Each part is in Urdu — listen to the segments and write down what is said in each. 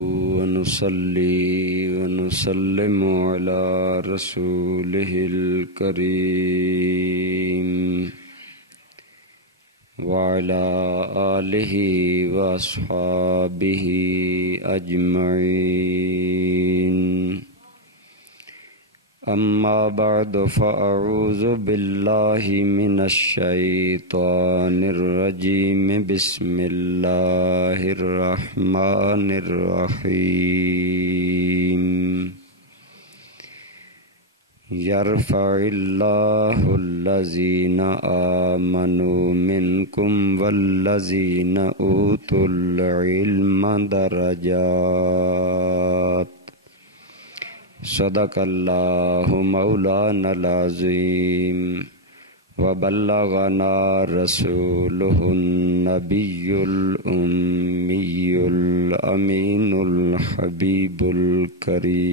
ونصلي ونسلم على رسوله الكريم وعلى آله وأصحابه أجمعين. أما بعد فأعوذ بالله من الشيطان الرجيم. بسم الله الرحمن الرحيم. يرفع الله الذين آمنوا منكم والذين أوتوا العلم درجات. صدق اللہ مولانا العظیم وبلغنا رسولہ النبی الأمی الأمین الحبیب الکریم.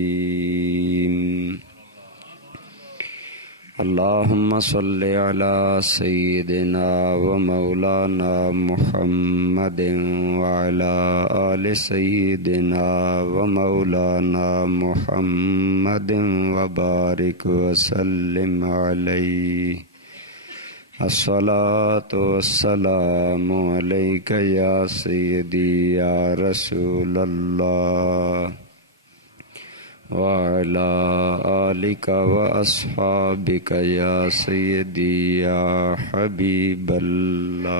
اللہم صل علی سیدنا و مولانا محمد وعلی آل سیدنا و مولانا محمد وبارک وسلم علیہ. الصلاۃ والسلام علیک یا سیدی یا رسول اللہ وعلی آلک واصحابک یا سیدی یا حبیب اللہ.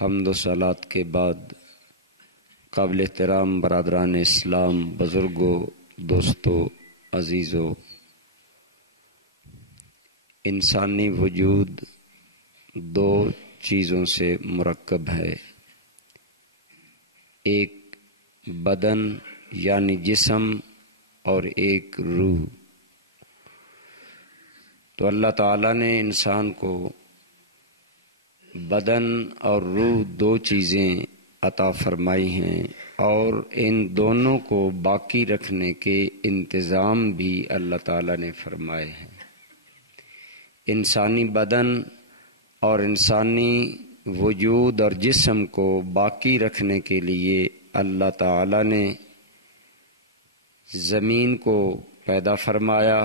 حمد و صلات کے بعد قابل احترام برادران اسلام، بزرگوں، دوستوں، عزیزوں، انسانی وجود دو چیزوں سے مرکب ہے. ایک بدن یعنی جسم اور ایک روح. تو اللہ تعالیٰ نے انسان کو بدن اور روح دو چیزیں عطا فرمائی ہیں، اور ان دونوں کو باقی رکھنے کے انتظام بھی اللہ تعالیٰ نے فرمائے ہیں. انسانی بدن اور انسانی وجود اور جسم کو باقی رکھنے کے لیے اللہ تعالیٰ نے زمین کو پیدا فرمایا،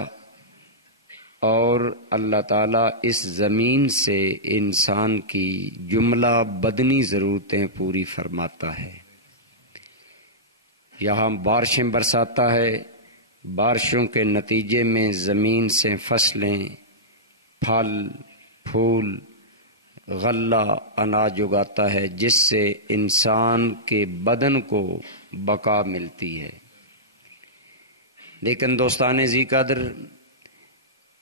اور اللہ تعالیٰ اس زمین سے انسان کی جملہ بدنی ضرورتیں پوری فرماتا ہے. یہاں بارشیں برساتا ہے، بارشوں کے نتیجے میں زمین سے فصلیں، پھل پھول، غلہ، اناج اگاتا ہے، جس سے انسان کے بدن کو بقا ملتی ہے. لیکن دوستان ذی قدر،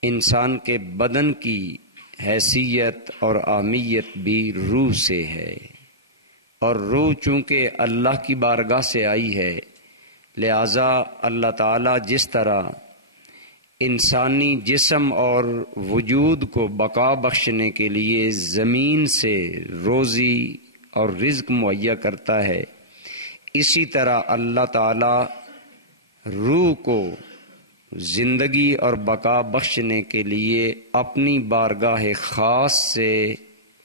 انسان کے بدن کی حیثیت اور اہمیت بھی روح سے ہے، اور روح چونکہ اللہ کی بارگاہ سے آئی ہے، لہذا اللہ تعالیٰ جس طرح انسانی جسم اور وجود کو بقا بخشنے کے لیے زمین سے روزی اور رزق مہیا کرتا ہے، اسی طرح اللہ تعالیٰ روح کو زندگی اور بقا بخشنے کے لیے اپنی بارگاہ خاص سے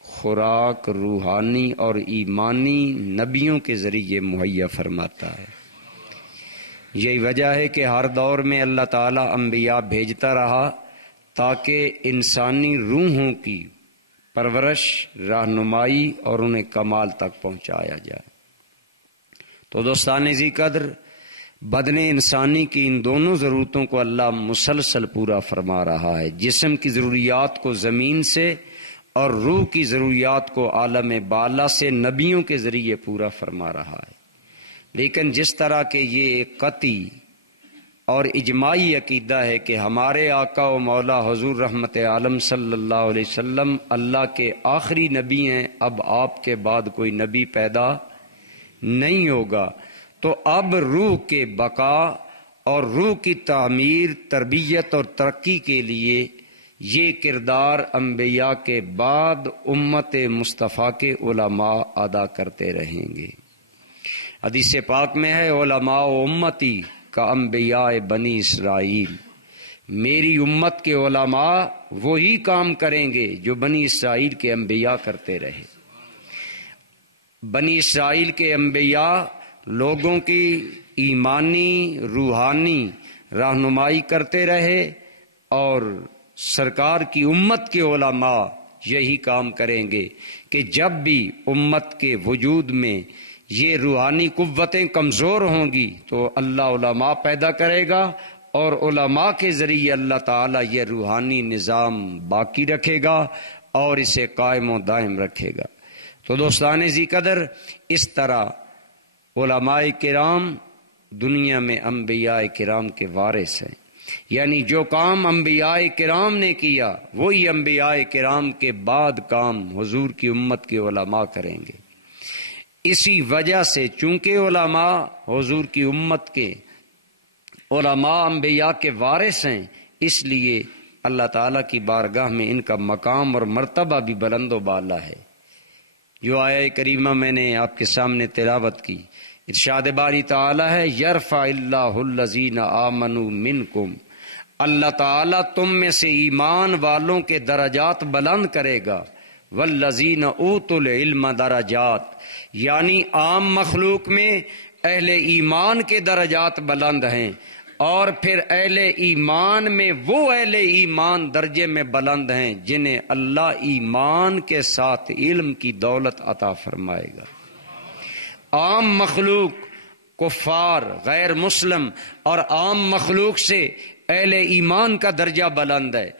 خوراک روحانی اور ایمانی نبیوں کے ذریعے مہیا فرماتا ہے. یہی وجہ ہے کہ ہر دور میں اللہ تعالیٰ انبیاء بھیجتا رہا تاکہ انسانی روحوں کی پرورش، رہنمائی اور انہیں کمال تک پہنچایا جائے. تو دوستان ذی قدر، بدن انسانی کی ان دونوں ضرورتوں کو اللہ مسلسل پورا فرما رہا ہے. جسم کی ضروریات کو زمین سے اور روح کی ضروریات کو عالم بالا سے نبیوں کے ذریعے پورا فرما رہا ہے. لیکن جس طرح کہ یہ ایک قطعی اور اجماعی عقیدہ ہے کہ ہمارے آقا و مولا حضور رحمت عالم صلی اللہ علیہ وسلم اللہ کے آخری نبی ہیں، اب آپ کے بعد کوئی نبی پیدا نہیں ہوگا، تو اب روح کے بقا اور روح کی تعمیر، تربیت اور ترقی کے لیے یہ کردار انبیاء کے بعد امت مصطفیٰ کے علماء ادا کرتے رہیں گے. حدیث پاک میں ہے، علماء امتی کا انبیاء بنی اسرائیل، میری امت کے علماء وہی کام کریں گے جو بنی اسرائیل کے انبیاء کرتے رہے۔ بنی اسرائیل کے انبیاء لوگوں کی ایمانی روحانی رہنمائی کرتے رہے، اور سرکار کی امت کے علماء یہی کام کریں گے کہ جب بھی امت کے وجود میں یہ روحانی قوتیں کمزور ہوں گی تو اللہ علماء پیدا کرے گا، اور علماء کے ذریعے اللہ تعالیٰ یہ روحانی نظام باقی رکھے گا اور اسے قائم و دائم رکھے گا۔ تو دوستان ذی قدر، اس طرح علماء کرام دنیا میں انبیاء کرام کے وارث ہیں، یعنی جو کام انبیاء کرام نے کیا وہی انبیاء کرام کے بعد کام حضور کی امت کے علماء کریں گے۔ اسی وجہ سے چونکہ علماء حضور کی امت کے علماء انبیاء کے وارث ہیں، اس لیے اللہ تعالیٰ کی بارگاہ میں ان کا مقام اور مرتبہ بھی بلند و بالا ہے۔ جو آیہ کریمہ میں نے آپ کے سامنے تلاوت کی، ارشاد باری تعالیٰ ہے یرفع اللہ الذین آمنوا منکم، اللہ تعالیٰ تم میں سے ایمان والوں کے درجات بلند کرے گا، والذین اوتوا العلم درجات، یعنی عام مخلوق میں اہل ایمان کے درجات بلند ہیں، اور پھر اہل ایمان میں وہ اہل ایمان درجے میں بلند ہیں جنہیں اللہ ایمان کے ساتھ علم کی دولت عطا فرمائے گا۔ عام مخلوق، کفار، غیر مسلم اور عام مخلوق سے اہل ایمان کا درجہ بلند ہے۔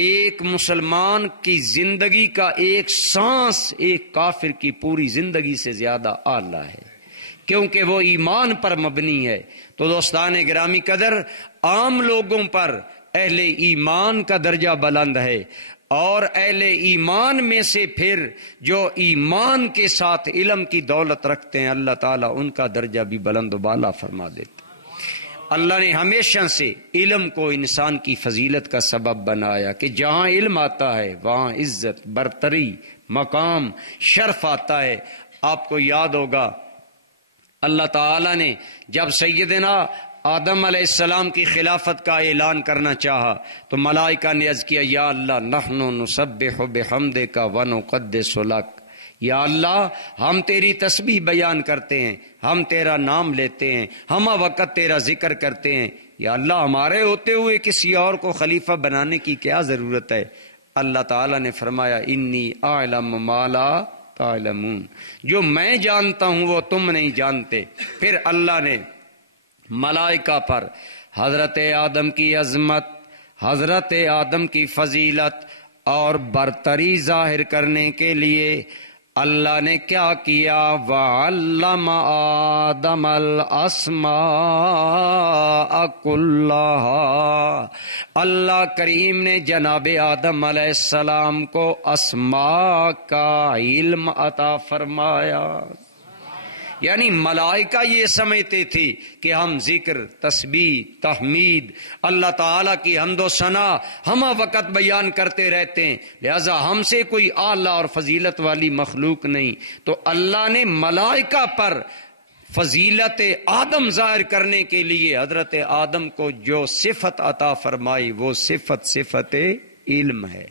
ایک مسلمان کی زندگی کا ایک سانس ایک کافر کی پوری زندگی سے زیادہ اعلیٰ ہے، کیونکہ وہ ایمان پر مبنی ہے۔ تو دوستان گرامی قدر، عام لوگوں پر اہل ایمان کا درجہ بلند ہے، اور اہل ایمان میں سے پھر جو ایمان کے ساتھ علم کی دولت رکھتے ہیں اللہ تعالیٰ ان کا درجہ بھی بلند و بالا فرما دیتے۔ اللہ نے ہمیشہ سے علم کو انسان کی فضیلت کا سبب بنایا کہ جہاں علم آتا ہے وہاں عزت، برتری، مقام، شرف آتا ہے۔ آپ کو یاد ہوگا اللہ تعالیٰ نے جب سیدنا آدم علیہ السلام کی خلافت کا اعلان کرنا چاہا تو ملائکہ نے عرض کیا یا اللہ نحن نسبح بحمدک ونقدس لک، یا اللہ ہم تیری تسبیح بیان کرتے ہیں، ہم تیرا نام لیتے ہیں، ہم وقت تیرا ذکر کرتے ہیں، یا اللہ ہمارے ہوتے ہوئے کسی اور کو خلیفہ بنانے کی کیا ضرورت ہے؟ اللہ تعالیٰ نے فرمایا انی اعلم ما لا تعلمون، جو میں جانتا ہوں وہ تم نہیں جانتے۔ پھر اللہ نے ملائکہ پر حضرت آدم کی عظمت، حضرت آدم کی فضیلت اور برتری ظاہر کرنے کے لیے اللہ نے کیا کیا؟ وَعَلَّمَ آدَمَ الْأَسْمَاءَ كُلَّهَا، اللہ کریم نے جناب آدم علیہ السلام کو اسماء کا علم عطا فرمایا۔ یعنی ملائکہ یہ سمجھتے تھے کہ ہم ذکر، تسبیح، تحمید، اللہ تعالیٰ کی حمد و ثنا ہم وقت بیان کرتے رہتے ہیں، لہذا ہم سے کوئی اعلیٰ اور فضیلت والی مخلوق نہیں۔ تو اللہ نے ملائکہ پر فضیلت آدم ظاہر کرنے کے لیے حضرت آدم کو جو صفت عطا فرمائی وہ صفت علم ہے،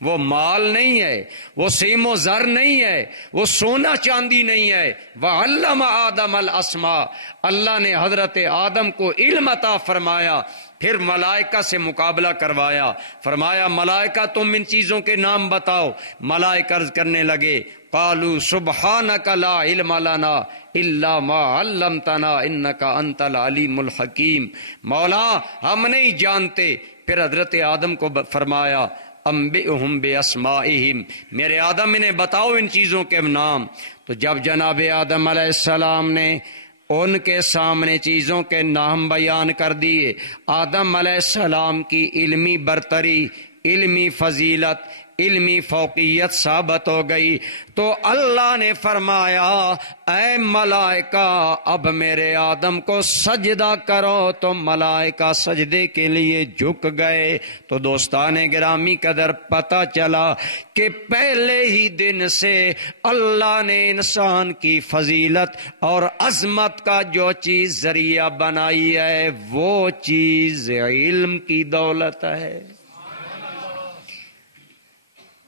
وہ مال نہیں ہے، وہ سیم و زر نہیں ہے، وہ سونا چاندی نہیں ہے۔ وَعَلَّمَ آدَمَ الْأَسْمَاءَ، اللہ نے حضرت آدم کو علم عطا فرمایا، پھر ملائکہ سے مقابلہ کروایا، فرمایا ملائکہ تم ان چیزوں کے نام بتاؤ۔ ملائکہ عرض کرنے لگے قالوا سبحانک لا علم لنا الا ما علمتنا انک انت العلیم الحکیم، مولا ہم نہیں جانتے۔ پھر حضرت آدم کو فرمایا انبئہم باسمائہم، میرے آدم انہیں بتاؤ ان چیزوں کے نام۔ تو جب جناب آدم علیہ السلام نے ان کے سامنے چیزوں کے نام بیان کر دیے، آدم علیہ السلام کی علمی برتری، علمی فضیلت، علمی فوقیت ثابت ہو گئی تو اللہ نے فرمایا اے ملائکہ اب میرے آدم کو سجدہ کرو، تو ملائکہ سجدے کے لیے جھک گئے۔ تو دوستان گرامی قدر پتہ چلا کہ پہلے ہی دن سے اللہ نے انسان کی فضیلت اور عظمت کا جو چیز ذریعہ بنائی ہے وہ چیز علم کی دولت ہے۔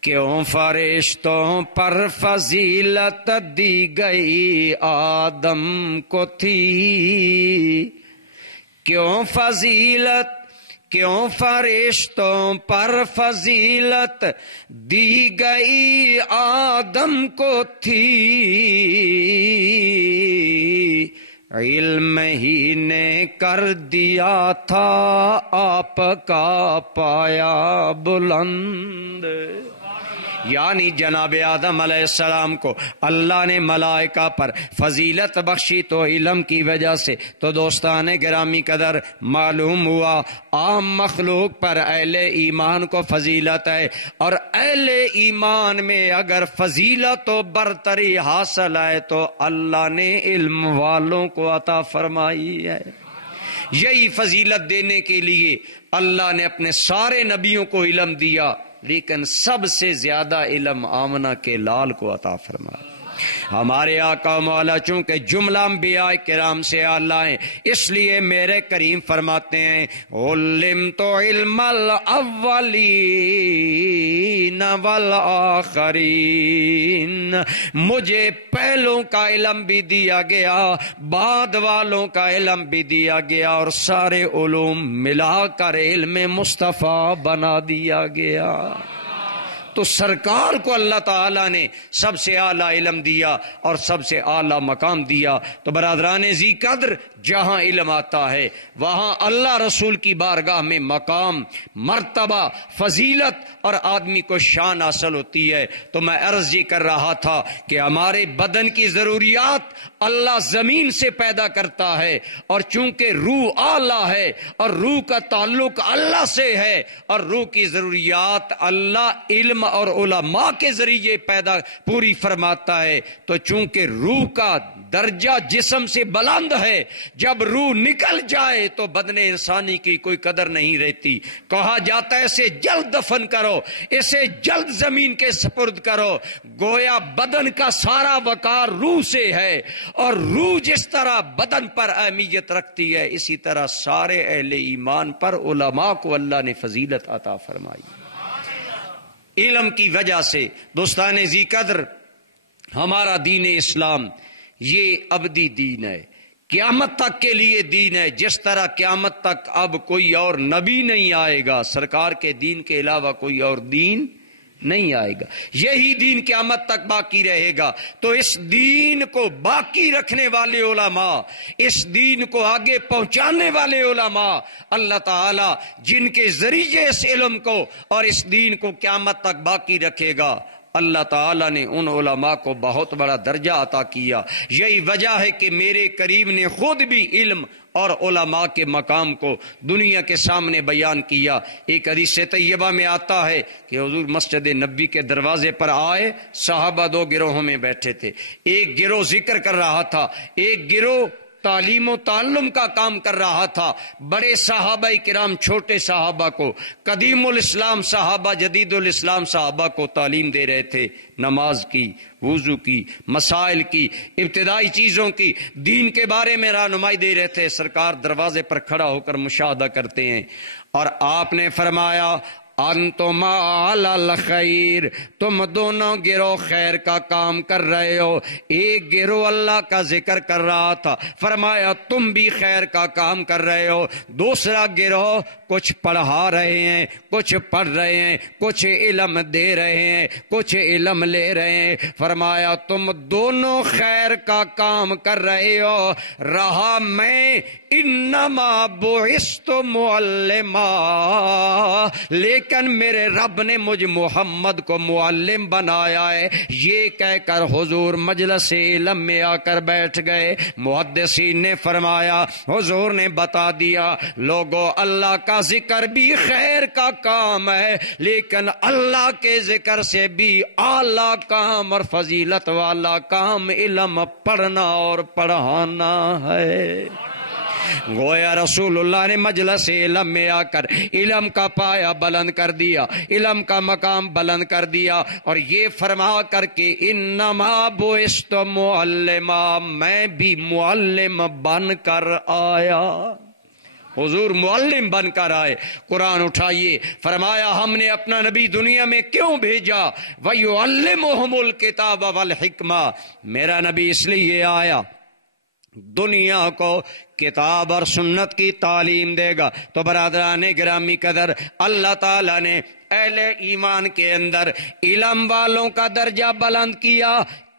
کیوں فرشتوں پر فضیلت دی گئی آدم کو تھی، کیوں فرشتوں پر فضیلت دی گئی آدم کو تھی، علم ہی نے کر دیا تھا آپ کا پایا بلند۔ یعنی جناب آدم علیہ السلام کو اللہ نے ملائکہ پر فضیلت بخشی تو علم کی وجہ سے۔ تو دوستان گرامی قدر معلوم ہوا عام مخلوق پر اہل ایمان کو فضیلت ہے، اور اہل ایمان میں اگر فضیلت و برتری حاصل ہے تو اللہ نے علم والوں کو عطا فرمائی ہے۔ یہی فضیلت دینے کے لیے اللہ نے اپنے سارے نبیوں کو علم دیا، لیکن سب سے زیادہ علم آمنہ کے لال کو عطا فرمایا۔ ہمارے آقا مولا چونکہ جملہ انبیاء کرام سے اعلیٰ ہیں، اس لیے میرے کریم فرماتے ہیں علمت علم الاولین والآخرین، مجھے پہلوں کا علم بھی دیا گیا، بعد والوں کا علم بھی دیا گیا، اور سارے علوم ملا کر علم مصطفیٰ بنا دیا گیا۔ تو سرکار کو اللہ تعالیٰ نے سب سے اعلیٰ علم دیا اور سب سے اعلیٰ مقام دیا۔ تو برادران ذی قدر، جہاں علم آتا ہے وہاں اللہ رسول کی بارگاہ میں مقام، مرتبہ، فضیلت اور آدمی کو شان حاصل ہوتی ہے۔ تو میں عرض یہ کر رہا تھا کہ ہمارے بدن کی ضروریات اللہ زمین سے پیدا کرتا ہے، اور چونکہ روح اعلیٰ ہے اور روح کا تعلق اللہ سے ہے، اور روح کی ضروریات اللہ علم اور علماء کے ذریعے پیدا پوری فرماتا ہے، تو چونکہ روح کا درجہ جسم سے بلند ہے، جب روح نکل جائے تو بدن انسانی کی کوئی قدر نہیں رہتی۔ کہا جاتا ہے اسے جلد دفن کرو، اسے جلد زمین کے سپرد کرو۔ گویا بدن کا سارا وقار روح سے ہے، اور روح جس طرح بدن پر اہمیت رکھتی ہے، اسی طرح سارے اہل ایمان پر علماء کو اللہ نے فضیلت عطا فرمائی۔ علم کی وجہ سے دوستان ذی قدر ہمارا دین اسلام یہ ابدی دین ہے، قیامت تک کے لیے دین ہے۔ جس طرح قیامت تک اب کوئی اور نبی نہیں آئے گا، سرکار کے دین کے علاوہ کوئی اور دین نہیں آئے گا، یہی دین قیامت تک باقی رہے گا۔ تو اس دین کو باقی رکھنے والے علماء، اس دین کو آگے پہنچانے والے علماء، اللہ تعالی جن کے ذریعے اس علم کو اور اس دین کو قیامت تک باقی رکھے گا، اللہ تعالیٰ نے ان علماء کو بہت بڑا درجہ عطا کیا۔ یہی وجہ ہے کہ میرے کریم نے خود بھی علم اور علماء کے مقام کو دنیا کے سامنے بیان کیا۔ ایک حدیث طیبہ میں آتا ہے کہ حضور مسجد نبی کے دروازے پر آئے، صحابہ دو گروہوں میں بیٹھے تھے، ایک گروہ ذکر کر رہا تھا، ایک گروہ تعلیم و تعلم کا کام کر رہا تھا۔ بڑے صحابہ کرام چھوٹے صحابہ کو، قدیم الاسلام صحابہ جدید الاسلام صحابہ کو تعلیم دے رہے تھے، نماز کی، وضو کی، مسائل کی، ابتدائی چیزوں کی، دین کے بارے میں رہنمائی دے رہے تھے۔ سرکار دروازے پر کھڑا ہو کر مشاہدہ کرتے ہیں، اور آپ نے فرمایا انتم علی الخیر، تم دونوں گروہ خیر کا کام کر رہے ہو۔ ایک گروہ اللہ کا ذکر کر رہا تھا، فرمایا تم بھی خیر کا کام کر رہے ہو۔ دوسرا گروہ کچھ پڑھا رہے ہیں، کچھ پڑھ رہے ہیں، کچھ علم دے رہے ہیں، کچھ علم لے رہے ہیں۔ فرمایا تم دونوں خیر کا کام کر رہے ہو، رہا میں انما بعثت معلما، لیکن لیکن میرے رب نے مجھ محمد کو معلم بنایا ہے، یہ کہہ کر حضور مجلس علم میں آ کر بیٹھ گئے۔ محدثین نے فرمایا، حضور نے بتا دیا لوگوں اللہ کا ذکر بھی خیر کا کام ہے، لیکن اللہ کے ذکر سے بھی اعلیٰ کام اور فضیلت والا کام علم پڑھنا اور پڑھانا ہے۔ گویا رسول اللہ نے مجلس علم میں آ کر علم کا پایا بلند کر دیا، علم کا مقام بلند کر دیا، اور یہ فرما کر کے انما بعثت معلما، میں بھی معلم بن کر آیا۔ حضور معلم بن کر آئے، قرآن اٹھائیے، فرمایا ہم نے اپنا نبی دنیا میں کیوں بھیجا؟ وَيُعَلِّمُهُمُ الْكِتَابَ وَالْحِکْمَةَ، میرا نبی اس لیے آیا دنیا کو کتاب اور سنت کی تعلیم دے گا۔ تو برادران گرامی قدر، اللہ تعالیٰ نے اہل ایمان کے اندر علم والوں کا درجہ بلند کیا۔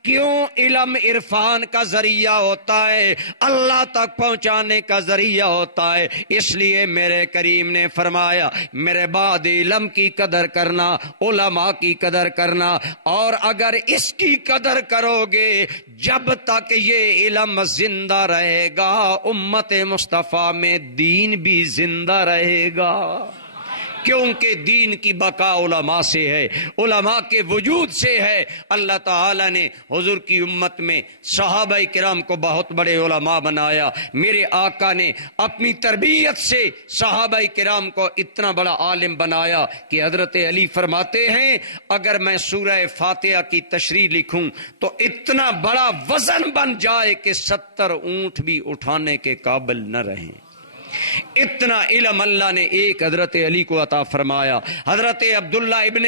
کیوں؟ علم عرفان کا ذریعہ ہوتا ہے، اللہ تک پہنچانے کا ذریعہ ہوتا ہے۔ اس لیے میرے کریم نے فرمایا میرے بعد علم کی قدر کرنا، علماء کی قدر کرنا، اور اگر اس کی قدر کرو گے جب تک یہ علم زندہ رہے گا امت مصطفیٰ میں دین بھی زندہ رہے گا، کیونکہ دین کی بقا علماء سے ہے، علماء کے وجود سے ہے۔ اللہ تعالیٰ نے حضور کی امت میں صحابہ کرام کو بہت بڑے علماء بنایا۔ میرے آقا نے اپنی تربیت سے صحابہ کرام کو اتنا بڑا عالم بنایا کہ حضرت علی فرماتے ہیں اگر میں سورہ فاتحہ کی تشریح لکھوں تو اتنا بڑا وزن بن جائے کہ 70 اونٹ بھی اٹھانے کے قابل نہ رہیں۔ اتنا علم اللہ نے ایک حضرت علی کو عطا فرمایا۔ حضرت عبداللہ ابن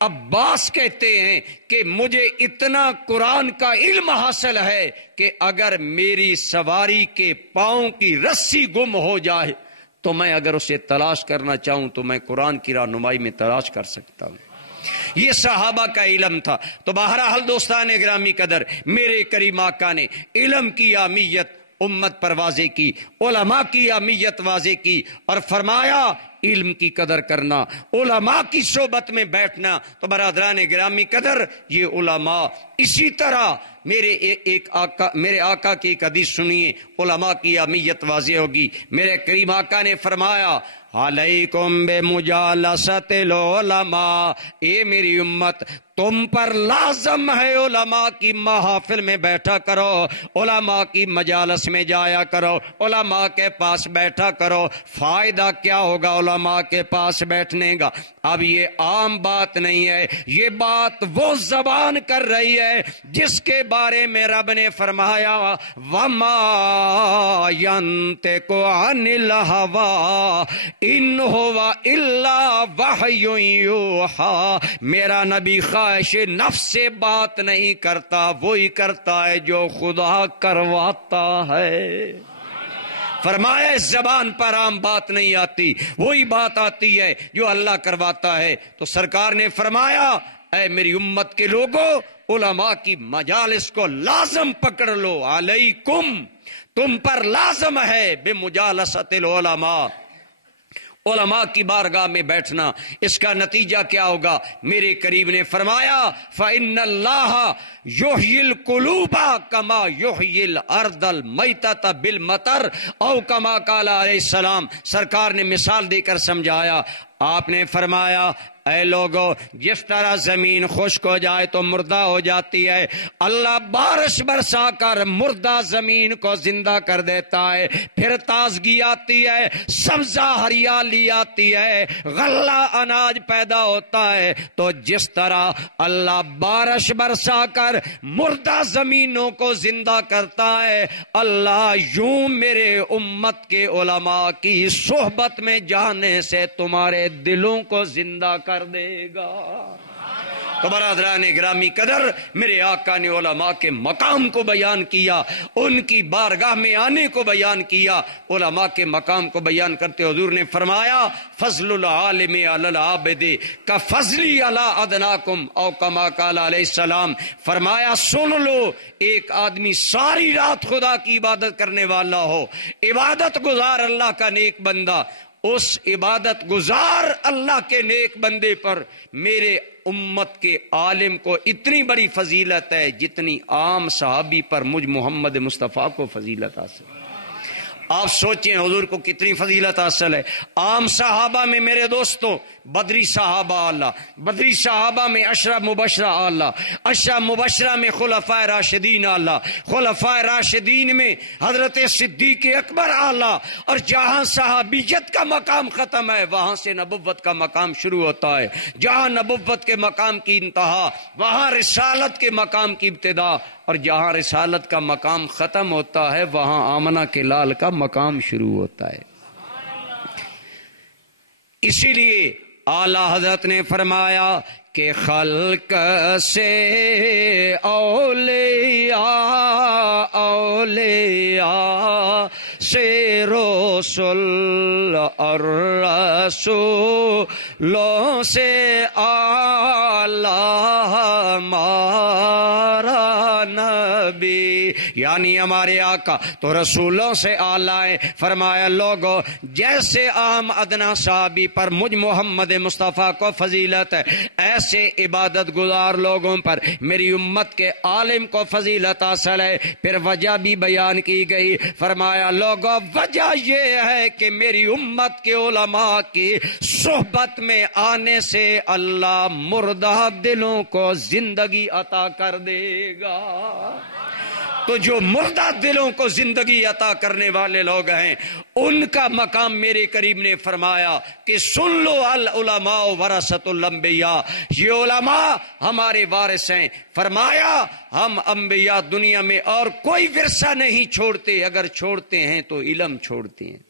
عباس کہتے ہیں کہ مجھے اتنا قرآن کا علم حاصل ہے کہ اگر میری سواری کے پاؤں کی رسی گم ہو جائے تو میں اگر اسے تلاش کرنا چاہوں تو میں قرآن کی رہنمائی میں تلاش کر سکتا ہوں۔ یہ صحابہ کا علم تھا۔ تو بہرحال دوستان گرامی قدر، میرے کریم آقا نے علم کی اہمیت امت پر واضح کی، علماء کی اہمیت واضح کی، اور فرمایا علم کی قدر کرنا، علماء کی صحبت میں بیٹھنا۔ تو برادران گرامی قدر، یہ علماء اسی طرح میرے آقا کی ایک حدیث سنیے، علماء کی اہمیت واضح ہوگی۔ میرے کریم آقا نے فرمایا علیکم بمجالست العلماء، اے میری امت تم پر لازم ہے علماء کی محافل میں بیٹھا کرو، علماء کی مجالس میں جایا کرو، علماء کے پاس بیٹھا کرو۔ فائدہ کیا ہوگا علماء کے پاس بیٹھنے کا؟ اب یہ عام بات نہیں ہے، یہ بات وہ زبان کر رہی ہے جس کے بارے میں رب نے فرمایا وَمَا يَنْتِقُ عَنِ الْهَوَىٰ إِنْ هُوَ إِلَّا وَحْيٌ يُوحَىٰ، میرا نبی خواہش نفس سے بات نہیں کرتا، وہی کرتا ہے جو خدا کرواتا ہے۔ فرمایا اس زبان پر عام بات نہیں آتی، وہی بات آتی ہے جو اللہ کرواتا ہے۔ تو سرکار نے فرمایا اے میری امت کے لوگوں، علماء کی مجالس کو لازم پکڑ لو، علیکم، تم پر لازم ہے بمجالست العلماء، علماء کی بارگاہ میں بیٹھنا۔ اس کا نتیجہ کیا ہوگا؟ میرے کریم نے فرمایا فَإِنَّ اللَّهَ يُحْيِي الْقُلُوبَ كَمَا يُحْيِي الْأَرْضَ الْمَيْتَةَ بِالْمَطَرِ، او کما قال علیہ السلام، سرکار نے مثال دے کر سمجھایا۔ آپ نے فرمایا اے لوگو، جس طرح زمین خشک ہو جائے تو مردہ ہو جاتی ہے، اللہ بارش برسا کر مردہ زمین کو زندہ کر دیتا ہے، پھر تازگی آتی ہے، سبزہ ہریالی آتی ہے، غلہ اناج پیدا ہوتا ہے۔ تو جس طرح اللہ بارش برسا کر مردہ زمینوں کو زندہ کرتا ہے، اللہ یوں میرے امت کے علماء کی صحبت میں جانے سے تمہارے دلوں کو زندہ کر دے گا۔ تو برادران گرامی قدر، میرے آقا نے علماء کے مقام کو بیان کیا، ان کی بارگاہ میں آنے کو بیان کیا۔ علماء کے مقام کو بیان کرتے حضور نے فرمایا فضل العالم علی العابد کفضلی علی ادناکم، او کما قال علیہ السلام، فرمایا سن لو، ایک آدمی ساری رات خدا کی عبادت کرنے والا ہو، عبادت گزار اللہ کا نیک بندہ، اس عبادت گزار اللہ کے نیک بندے پر میرے امت کے عالم کو اتنی بڑی فضیلت ہے جتنی عام صحابی پر مجھ محمد مصطفیٰ کو فضیلت حاصل ہے۔ آپ سوچیں حضور کو کتنی فضیلت حاصل ہے۔ عام صحابہ میں میرے دوستوں بدری صحابہ اعلیٰ، بدری صحابہ میں عشرہ مبشرہ اعلیٰ، عشرہ مبشرہ میں خلفائے راشدین اعلیٰ، خلفائے راشدین میں حضرت صدیق اکبر اعلیٰ، اور جہاں صحابیت کا مقام ختم ہے وہاں سے نبوت کا مقام شروع ہوتا ہے، جہاں نبوت کے مقام کی انتہا وہاں رسالت کے مقام کی ابتدا، اور جہاں رسالت کا مقام ختم ہوتا ہے وہاں آمنہ کے لال کا مقام شروع ہوتا ہے۔ اسی لیے اعلی حضرت نے فرمایا کہ خلق سے اولیاء، اولیاء سے رسول، اور رسولوں سے اعلی ہمارا نبی، یعنی ہمارے آقا تو رسولوں سے اعلیٰ ہے۔ فرمایا لوگو جیسے عام ادنا صحابی پر مجھ محمد مصطفیٰ کو فضیلت ہے، ایسے عبادت گزار لوگوں پر میری امت کے عالم کو فضیلت حاصل ہے۔ پھر وجہ بھی بیان کی گئی، فرمایا لوگو وجہ یہ ہے کہ میری امت کے علماء کی صحبت میں آنے سے اللہ مردہ دلوں کو زندگی عطا کر دے گا۔ تو جو مردہ دلوں کو زندگی عطا کرنے والے لوگ ہیں ان کا مقام میرے کریم نے فرمایا کہ سن لو العلماء ورثۃ الانبیاء، یہ علماء ہمارے وارث ہیں۔ فرمایا ہم انبیاء دنیا میں اور کوئی ورثہ نہیں چھوڑتے، اگر چھوڑتے ہیں تو علم چھوڑتے ہیں۔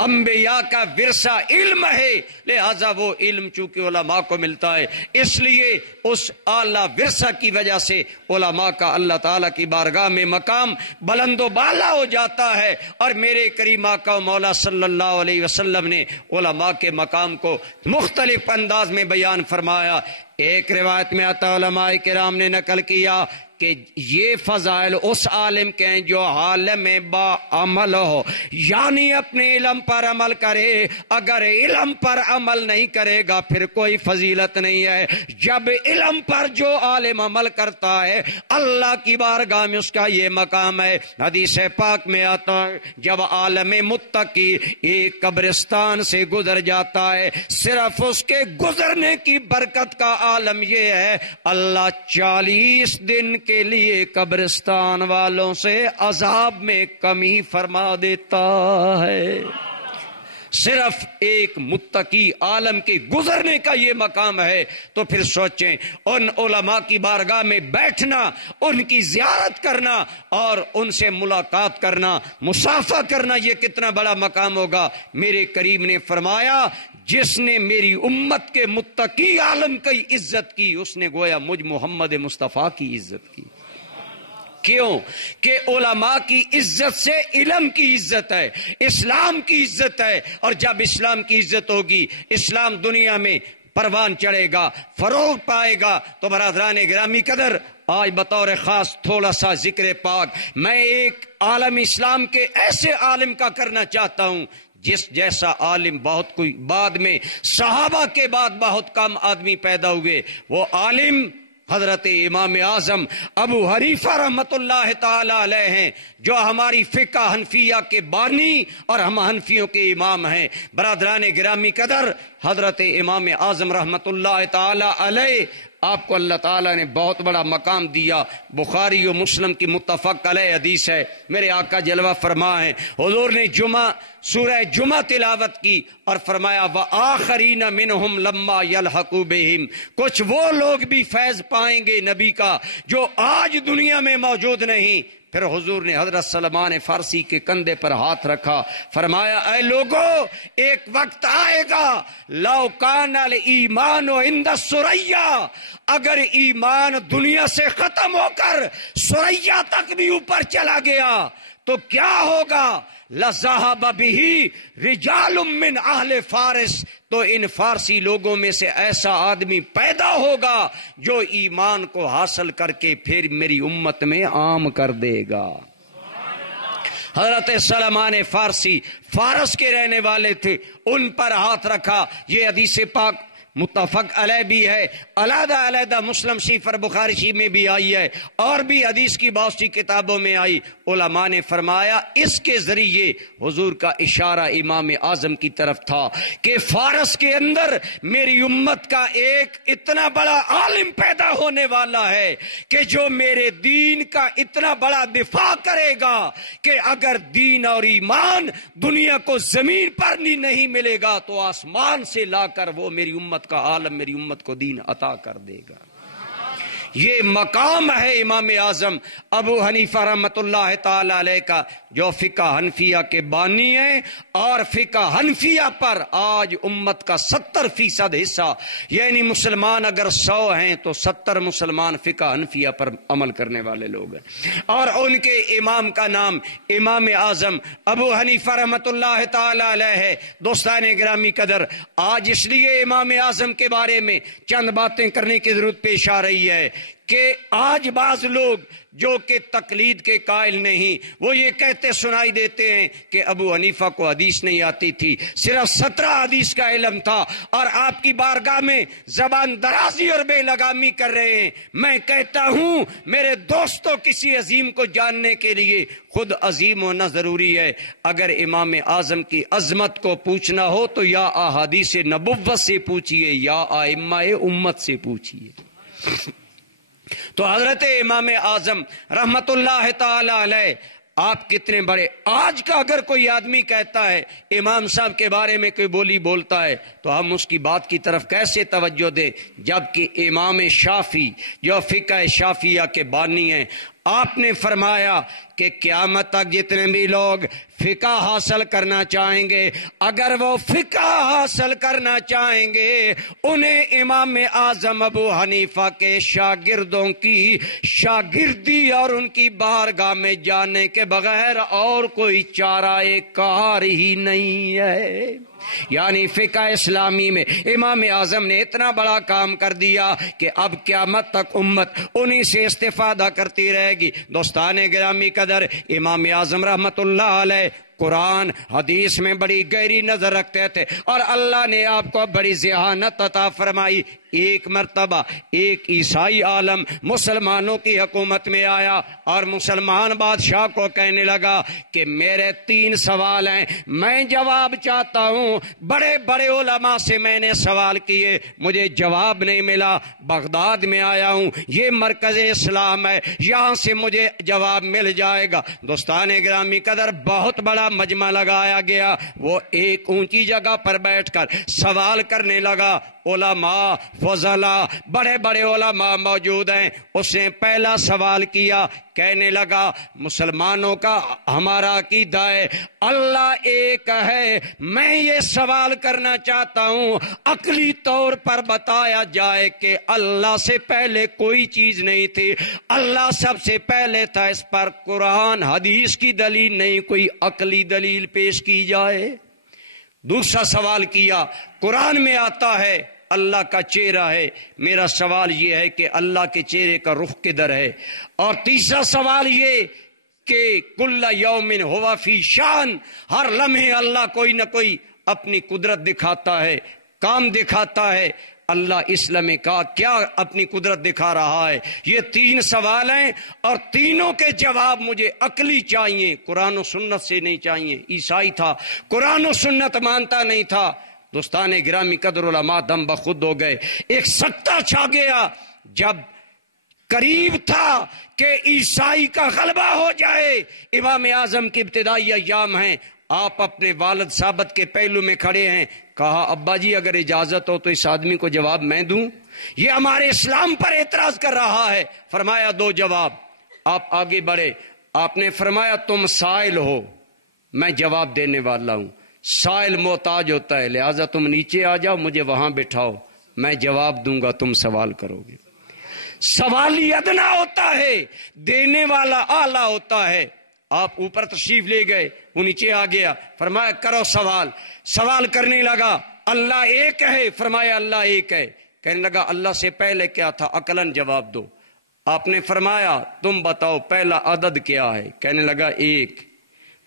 انبیاء کا ورثہ علم ہے، لہذا وہ علم چونکہ علماء کو ملتا ہے، اس لیے اس اعلیٰ ورثہ کی وجہ سے علماء کا اللہ تعالیٰ کی بارگاہ میں مقام بلند و بالا ہو جاتا ہے۔ اور میرے کریم آقا و مولا صلی اللہ علیہ وسلم نے علماء کے مقام کو مختلف انداز میں بیان فرمایا۔ ایک روایت میں آتا علماء کرام نے نقل کیا کہ یہ فضائل اس عالم کے ہیں جو عالم با عمل ہو، یعنی اپنے علم پر عمل کرے، اگر علم پر عمل نہیں کرے گا پھر کوئی فضیلت نہیں ہے۔ جب علم پر جو عالم عمل کرتا ہے اللہ کی بارگاہ میں اس کا یہ مقام ہے۔ حدیث پاک میں آتا ہے جب عالم متقی ایک قبرستان سے گزر جاتا ہے، صرف اس کے گزرنے کی برکت کا عالم یہ ہے اللہ 40 دن کے لیے قبرستان والوں سے عذاب میں کمی فرما دیتا ہے۔ صرف ایک متقی عالم کے گزرنے کا یہ مقام ہے، تو پھر سوچیں ان علماء کی بارگاہ میں بیٹھنا، ان کی زیارت کرنا اور ان سے ملاقات کرنا، مصافحہ کرنا، یہ کتنا بڑا مقام ہوگا۔ میرے کریم نے فرمایا جس نے میری امت کے متقی عالم کی عزت کی اس نے گویا مجھ محمد مصطفیٰ کی عزت کی۔ کیوں کہ علماء کی عزت سے علم کی عزت ہے، اسلام کی عزت ہے، اور جب اسلام کی عزت ہوگی اسلام دنیا میں پروان چڑھے گا، فروغ پائے گا۔ تو برادران گرامی قدر آج بطور خاص تھوڑا سا ذکر پاک میں ایک عالم اسلام کے ایسے عالم کا کرنا چاہتا ہوں جس جیسا عالم بہت کوئی بعد میں صحابہ کے بعد بہت کم آدمی پیدا ہوئے۔ وہ عالم حضرت امام اعظم ابو حنیفہ رحمۃ اللہ تعالی علیہ ہیں، جو ہماری فقہ حنفیہ کے بانی اور ہم حنفیوں کے امام ہیں۔ برادران گرامی قدر حضرت امام اعظم رحمۃ اللہ تعالی علیہ آپ کو اللہ تعالیٰ نے بہت بڑا مقام دیا۔ بخاری و مسلم کی متفق علیہ حدیث ہے، میرے آقا جلوہ فرما ہے، حضور نے سورہ جمعہ تلاوت کی اور فرمایا وآخرین منہم لما یلحقوا بہم، کچھ وہ لوگ بھی فیض پائیں گے نبی کا جو آج دنیا میں موجود نہیں۔ پھر حضور نے حضرت سلمان فارسی کے کندھے پر ہاتھ رکھا، فرمایا اے لوگو ایک وقت آئے گا لو کان الایمان عند الثریا، اگر ایمان دنیا سے ختم ہو کر ثریا تک بھی اوپر چلا گیا تو کیا ہوگا؟ لذهب به رجال من اہل فارس، تو ان فارسی لوگوں میں سے ایسا آدمی پیدا ہوگا جو ایمان کو حاصل کر کے پھر میری امت میں عام کر دے گا۔ حضرت سلمان فارسی فارس کے رہنے والے تھے، ان پر ہاتھ رکھا. یہ حدیث پاک متفق علیہ بھی ہے، علیحدہ علیحدہ مسلم شریف اور بخاری شریف میں بھی آئی ہے، اور بھی حدیث کی بہت سی کتابوں میں آئی. علماء نے فرمایا اس کے ذریعے حضور کا اشارہ امام اعظم کی طرف تھا کہ فارس کے اندر میری امت کا ایک اتنا بڑا عالم پیدا ہونے والا ہے کہ جو میرے دین کا اتنا بڑا دفاع کرے گا کہ اگر دین اور ایمان دنیا کو زمین پر نہیں ملے گا تو آسمان سے لا کر وہ میری امت کا عالم میری امت کو دین عطا کر دے گا. یہ مقام ہے امام اعظم ابو حنیفہ رحمۃ اللہ تعالی علیہ کا، جو فقہ حنفیہ کے بانی ہیں، اور فقہ حنفیہ پر آج امت کا 70% حصہ، یعنی مسلمان اگر 100 ہیں تو 70 مسلمان فقہ حنفیہ پر عمل کرنے والے لوگ ہیں. اور ان کے امام کا نام امام اعظم ابو حنیفہ رحمۃ اللہ تعالی علیہ ہے. دوستان گرامی قدر، آج اس لیے امام اعظم کے بارے میں چند باتیں کرنے کی ضرورت پیش آ رہی ہے کہ آج بعض لوگ جو کہ تقلید کے قائل نہیں، وہ یہ کہتے سنائی دیتے ہیں کہ ابو حنیفہ کو حدیث نہیں آتی تھی، صرف 17 حدیث کا علم تھا، اور آپ کی بارگاہ میں زبان درازی اور بے لگامی کر رہے ہیں. میں کہتا ہوں میرے دوستوں، کسی عظیم کو جاننے کے لیے خود عظیم ہونا ضروری ہے. اگر امام اعظم کی عظمت کو پوچھنا ہو تو یا احادیث نبوت سے پوچھئے یا ائمہ امت سے پوچھئے. تو حضرت امام اعظم رحمت اللہ تعالی علیہ آپ کتنے بڑے. آج کا اگر کوئی آدمی کہتا ہے امام صاحب کے بارے میں کوئی بولی بولتا ہے تو ہم اس کی بات کی طرف کیسے توجہ دیں، جبکہ امام شافعی جو فقہ شافعیہ کے بانی ہیں، آپ نے فرمایا کہ قیامت تک جتنے بھی لوگ فقہ حاصل کرنا چاہیں گے، اگر وہ فقہ حاصل کرنا چاہیں گے، انہیں امام اعظم ابو حنیفہ کے شاگردوں کی شاگردی اور ان کی بارگاہ میں جانے کے بغیر اور کوئی چارہ کار ہی نہیں ہے. یعنی فقہ اسلامی میں امام اعظم نے اتنا بڑا کام کر دیا کہ اب قیامت تک امت انہی سے استفادہ کرتی رہے گی. دوستان گرامی قدر، امام اعظم رحمت اللہ علیہ قرآن حدیث میں بڑی گہری نظر رکھتے تھے، اور اللہ نے آپ کو بڑی ذہانت عطا فرمائی. ایک مرتبہ ایک عیسائی عالم مسلمانوں کی حکومت میں آیا اور مسلمان بادشاہ کو کہنے لگا کہ میرے 3 سوال ہیں، میں جواب چاہتا ہوں. بڑے بڑے علماء سے میں نے سوال کیے، مجھے جواب نہیں ملا. بغداد میں آیا ہوں، یہ مرکز اسلام ہے، یہاں سے مجھے جواب مل جائے گا. دوستان گرامی قدر، بہت بڑا مجمع لگایا گیا. وہ ایک اونچی جگہ پر بیٹھ کر سوال کرنے لگا. علماء فضلاء بڑے بڑے علماء موجود ہیں. اس نے پہلا سوال کیا، کہنے لگا مسلمانوں کا ہمارا عقیدہ ہے اللہ ایک ہے. میں یہ سوال کرنا چاہتا ہوں، عقلی طور پر بتایا جائے کہ اللہ سے پہلے کوئی چیز نہیں تھی، اللہ سب سے پہلے تھا. اس پر قرآن حدیث کی دلیل نہیں، کوئی عقلی دلیل پیش کی جائے. دوسرا سوال کیا، قرآن میں آتا ہے اللہ کا چہرہ ہے، میرا سوال یہ ہے کہ اللہ کے چہرے کا رخ کدھر ہے. اور تیسرا سوال یہ کہ کل یوم ہوا فی شان، ہر لمحے اللہ کوئی نہ کوئی اپنی قدرت دکھاتا ہے، کام دکھاتا ہے. اللہ اس لمحے کا کیا اپنی قدرت دکھا رہا ہے؟ یہ 3 سوال ہیں اور تینوں کے جواب مجھے عقلی چاہیے، قرآن و سنت سے نہیں چاہیے. عیسائی تھا، قرآن و سنت مانتا نہیں تھا. دوستان گرامی قدر، علماء دم بخود ہو گئے. ایک سکتہ چھا گیا جب قریب تھا کہ عیسائی کا غلبہ ہو جائے. امام اعظم کے ابتدائی ایام ہیں، آپ اپنے والد ثابت کے پہلو میں کھڑے ہیں. کہا ابا جی اگر اجازت ہو تو اس آدمی کو جواب میں دوں، یہ ہمارے اسلام پر اعتراض کر رہا ہے. فرمایا 2 جواب. آپ آگے بڑھے، آپ نے فرمایا تم سائل ہو، میں جواب دینے والا ہوں. سائل محتاج ہوتا ہے، لہذا تم نیچے آ جاؤ، مجھے وہاں بٹھاؤ، میں جواب دوں گا، تم سوال کرو گے. سوالی ادنا ہوتا ہے، دینے والا اعلیٰ ہوتا ہے. آپ اوپر تشریف لے گئے، وہ نیچے آ گیا. فرمایا کرو سوال. سوال کرنے لگا، اللہ ایک ہے؟ فرمایا اللہ ایک ہے. کہنے لگا اللہ سے پہلے کیا تھا؟ عقلاً جواب دو. آپ نے فرمایا تم بتاؤ پہلا عدد کیا ہے؟ کہنے لگا 1.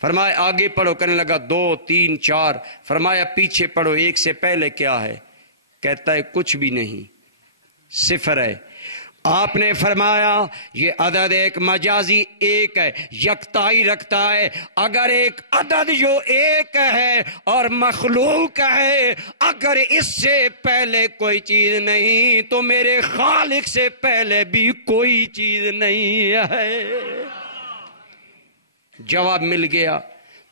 فرمایا آگے پڑھو، کہنے لگا 2 3 4. فرمایا پیچھے پڑھو، 1 سے پہلے کیا ہے؟ کہتا ہے کچھ بھی نہیں، 0 ہے. آپ نے فرمایا یہ عدد ایک مجازی 1 ہے، یکتائی رکھتا ہے. اگر ایک عدد جو 1 ہے اور مخلوق ہے، اگر اس سے پہلے کوئی چیز نہیں تو میرے خالق سے پہلے بھی کوئی چیز نہیں ہے. جواب مل گیا.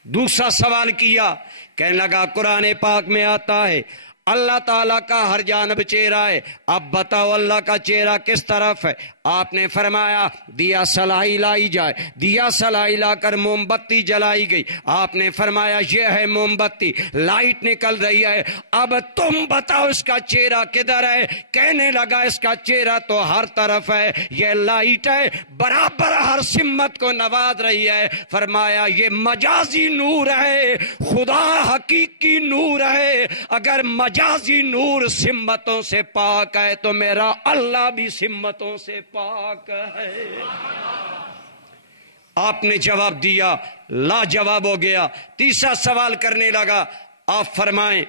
دوسرا سوال کیا، کہنے لگا قرآن پاک میں آتا ہے اللہ تعالیٰ کا ہر جانب چہرہ ہے، اب بتاؤ اللہ کا چہرہ کس طرف ہے؟ آپ نے فرمایا دیا سلائی لائی جائے. دیا سلائی لا کر موم بتی جلائی گئی. آپ نے فرمایا یہ ہے موم بتی، لائٹ نکل رہی ہے، اب تم بتاؤ اس کا چہرہ کدھر ہے؟ کہنے لگا اس کا چہرہ تو ہر طرف ہے، یہ لائٹ ہے برابر ہر سمت کو نواز رہی ہے. فرمایا یہ مجازی نور ہے، خدا حقیقی نور ہے. اگر مجازی نور سمتوں سے پاک ہے تو میرا اللہ بھی سمتوں سے پاک ہے. آپ نے جواب دیا، لا جواب ہو گیا. تیسرا سوال کرنے لگا، آپ فرمائیں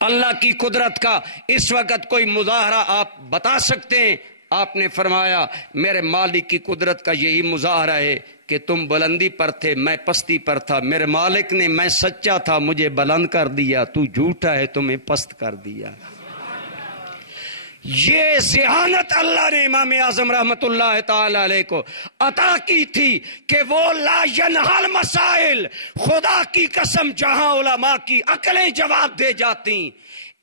اللہ کی قدرت کا اس وقت کوئی مظاہرہ آپ بتا سکتے ہیں؟ آپ نے فرمایا میرے مالک کی قدرت کا یہی مظاہرہ ہے کہ تم بلندی پر تھے، میں پستی پر تھا. میرے مالک نے، میں سچا تھا مجھے بلند کر دیا، تو جھوٹا ہے تمہیں پست کر دیا. یہ ذہانت اللہ نے امام اعظم رحمت اللہ تعالی علیہ کو عطا کی تھی کہ وہ لا ینحل مسائل، خدا کی قسم جہاں علماء کی عقلیں جواب دے جاتی،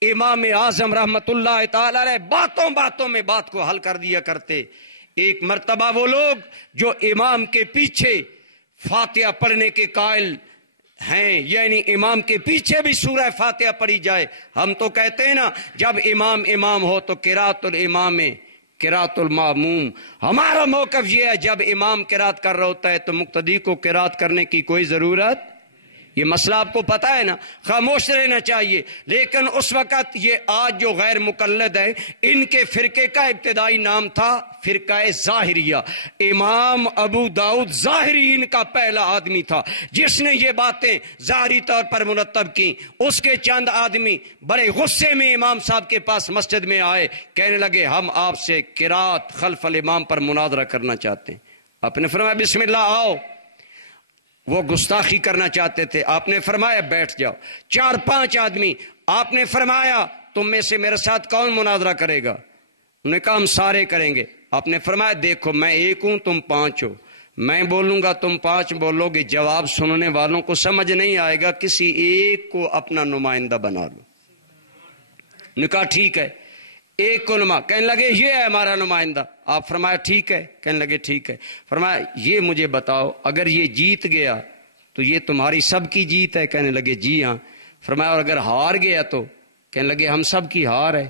امام اعظم رحمت اللہ تعالی علیہ باتوں باتوں میں بات کو حل کر دیا کرتے. ایک مرتبہ وہ لوگ جو امام کے پیچھے فاتحہ پڑھنے کے قائل ہیں، یعنی امام کے پیچھے بھی سورہ فاتحہ پڑھی جائے، ہم تو کہتے ہیں نا جب امام ہو تو قرات الامام قرات الماموم. ہمارا موقف یہ ہے جب امام قرات کر رہا ہوتا ہے تو مقتدی کو قرات کرنے کی کوئی ضرورت، یہ مسئلہ آپ کو پتا ہے نا، خاموش رہنا چاہیے. لیکن اس وقت یہ آج جو غیر مقلد ہیں ان کے فرقے کا ابتدائی نام تھا فرقہ ظاہریہ. امام ابو داؤد ظاہری ان کا پہلا آدمی تھا جس نے یہ باتیں ظاہری طور پر مرتب کی. اس کے چند آدمی بڑے غصے میں امام صاحب کے پاس مسجد میں آئے، کہنے لگے ہم آپ سے قرات خلف الامام پر مناظرہ کرنا چاہتے ہیں. آپ نے فرمایا بسم اللہ آؤ. وہ گستاخی کرنا چاہتے تھے. آپ نے فرمایا بیٹھ جاؤ. 4-5 آدمی. آپ نے فرمایا تم میں سے میرے ساتھ کون مناظرہ کرے گا؟ انہوں نے کہا ہم سارے کریں گے. آپ نے فرمایا دیکھو میں 1 ہوں تم 5 ہو، میں بولوں گا تم 5 بولو گے، جواب سننے والوں کو سمجھ نہیں آئے گا، کسی ایک کو اپنا نمائندہ بنا لو. نے کہا ٹھیک ہے. ایک علماء کہنے لگے یہ ہے ہمارا نمائندہ. آپ فرمایا ٹھیک ہے. کہنے لگے ٹھیک ہے. فرمایا یہ مجھے بتاؤ اگر یہ جیت گیا تو یہ تمہاری سب کی جیت ہے؟ کہنے لگے جی ہاں. فرمایا اور اگر ہار گیا تو؟ کہنے لگے ہم سب کی ہار ہے.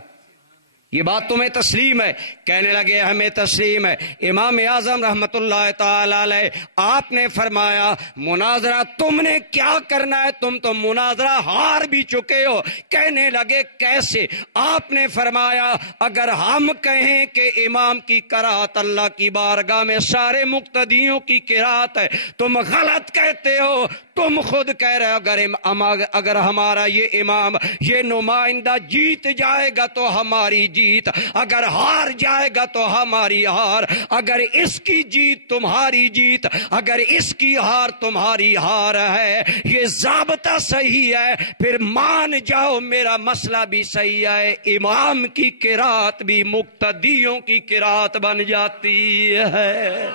یہ بات تمہیں تسلیم ہے؟ کہنے لگے ہمیں تسلیم ہے. امام اعظم رحمت اللہ تعالی علیہ آپ نے فرمایا مناظرہ تم نے کیا کرنا ہے، تم تو مناظرہ ہار بھی چکے ہو. کہنے لگے کیسے؟ آپ نے فرمایا اگر ہم کہیں کہ امام کی قرات اللہ کی بارگاہ میں سارے مقتدیوں کی قرات ہے، تم غلط کہتے ہو. تم خود کہہ رہے ہو اگر ہمارا یہ امام یہ نمائندہ جیت جائے گا تو ہماری جیت، اگر ہار جائے گا تو ہماری ہار. اگر اس کی جیت تمہاری جیت، اگر اس کی ہار تمہاری ہار ہے، یہ ضابطہ صحیح ہے. پھر مان جاؤ میرا مسئلہ بھی صحیح ہے، امام کی قرات بھی مقتدیوں کی قرات بن جاتی ہے.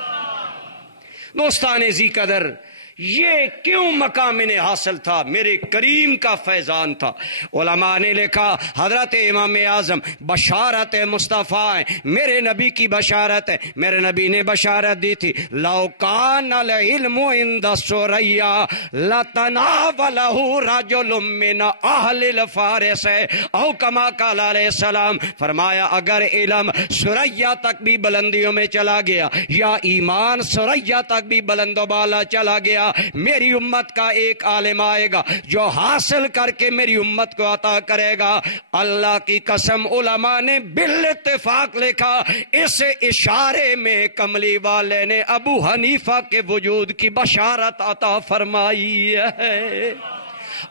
دوستان ذی قدر، یہ کیوں مقام انہیں حاصل تھا؟ میرے کریم کا فیضان تھا. علماء نے لکھا حضرت امام اعظم بشارت مصطفیٰ ہیں، میرے نبی کی بشارت ہے. میرے نبی نے بشارت دی تھی لو کان العلم عند ثریا لتناولہ رجل من اہل الفارس او کما قال علیہ السلام. فرمایا اگر علم ثریا تک بھی بلندیوں میں چلا گیا یا ایمان ثریا تک بھی بلند و بالا چلا گیا فرمایا میری امت کا ایک عالم آئے گا جو حاصل کر کے میری امت کو عطا کرے گا۔ اللہ کی قسم علماء نے بالاتفاق لکھا اس اشارے میں کملی والے نے ابو حنیفہ کے وجود کی بشارت عطا فرمائی ہے۔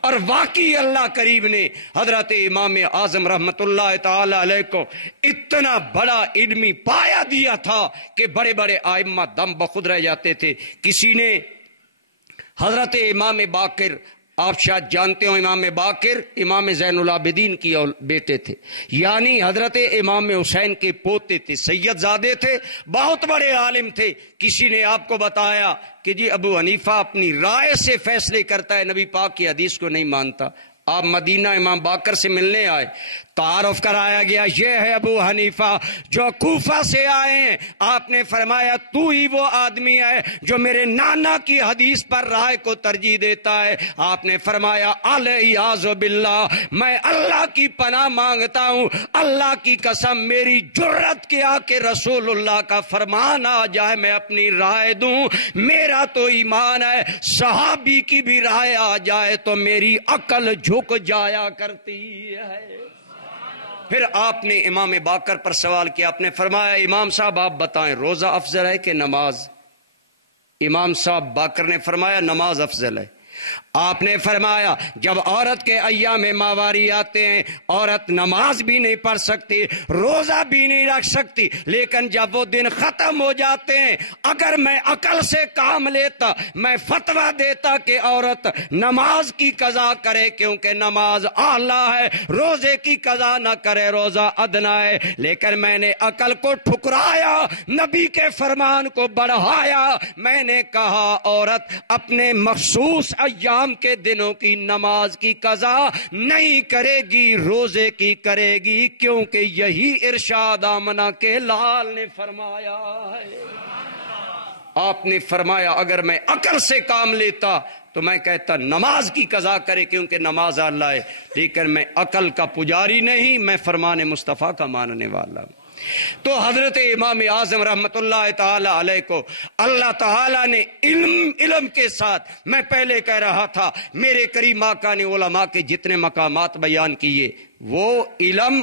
اور واقعی اللہ کریم نے حضرت امام اعظم رحمت اللہ تعالی علیہ کو اتنا بڑا علمی پایا دیا تھا کہ بڑے بڑے ائمہ دم بخود رہ جاتے تھے۔ کسی نے حضرت امام باقر، آپ شاید جانتے ہو امام باقر امام زین العابدین کی بیٹے تھے، یعنی حضرت امام حسین کے پوتے تھے، سید زادے تھے، بہت بڑے عالم تھے۔ کسی نے آپ کو بتایا کہ جی ابو حنیفہ اپنی رائے سے فیصلے کرتا ہے، نبی پاک کی حدیث کو نہیں مانتا۔ آپ مدینہ امام باقر سے ملنے آئے، تعارف کرایا گیا، یہ ہے ابو حنیفہ جو کوفہ سے آئے ہیں۔ آپ نے فرمایا تو ہی وہ آدمی ہے جو میرے نانا کی حدیث پر رائے کو ترجیح دیتا ہے۔ آپ نے فرمایا الیاذ باللہ، میں اللہ کی پناہ مانگتا ہوں، اللہ کی قسم میری جرت کیا کہ رسول اللہ کا فرمان آ جائے میں اپنی رائے دوں۔ میرا تو ایمان ہے صحابی کی بھی رائے آ جائے تو میری عقل جھک جایا کرتی ہے۔ پھر آپ نے امام باقر پر سوال کیا، آپ نے فرمایا امام صاحب آپ بتائیں روزہ افضل ہے کہ نماز؟ امام صاحب باقر نے فرمایا نماز افضل ہے۔ آپ نے فرمایا جب عورت کے ایام ماواری آتے ہیں عورت نماز بھی نہیں پڑھ سکتی، روزہ بھی نہیں رکھ سکتی، لیکن جب وہ دن ختم ہو جاتے ہیں اگر میں عقل سے کام لیتا میں فتویٰ دیتا کہ عورت نماز کی قضا کرے کیونکہ نماز اعلیٰ ہے، روزے کی قضا نہ کرے، روزہ ادنا ہے۔ لیکن میں نے عقل کو ٹھکرایا، نبی کے فرمان کو بڑھایا، میں نے کہا عورت اپنے مخصوص ایام کے دنوں کی نماز کی قضا نہیں کرے گی، روزے کی کرے گی، کیونکہ یہی ارشاد آمنہ کے لال نے فرمایا ہے۔ آپ نے فرمایا اگر میں عقل سے کام لیتا تو میں کہتا نماز کی قضا کرے کیونکہ نماز اللہ ہے، لیکن میں عقل کا پجاری نہیں، میں فرمان مصطفیٰ کا ماننے والا ہوں۔ تو حضرت امام اعظم رحمت اللہ تعالی علیہ کو اللہ تعالی نے علم کے ساتھ، میں پہلے کہہ رہا تھا میرے کریم آقا نے علماء کے جتنے مقامات بیان کیے وہ علم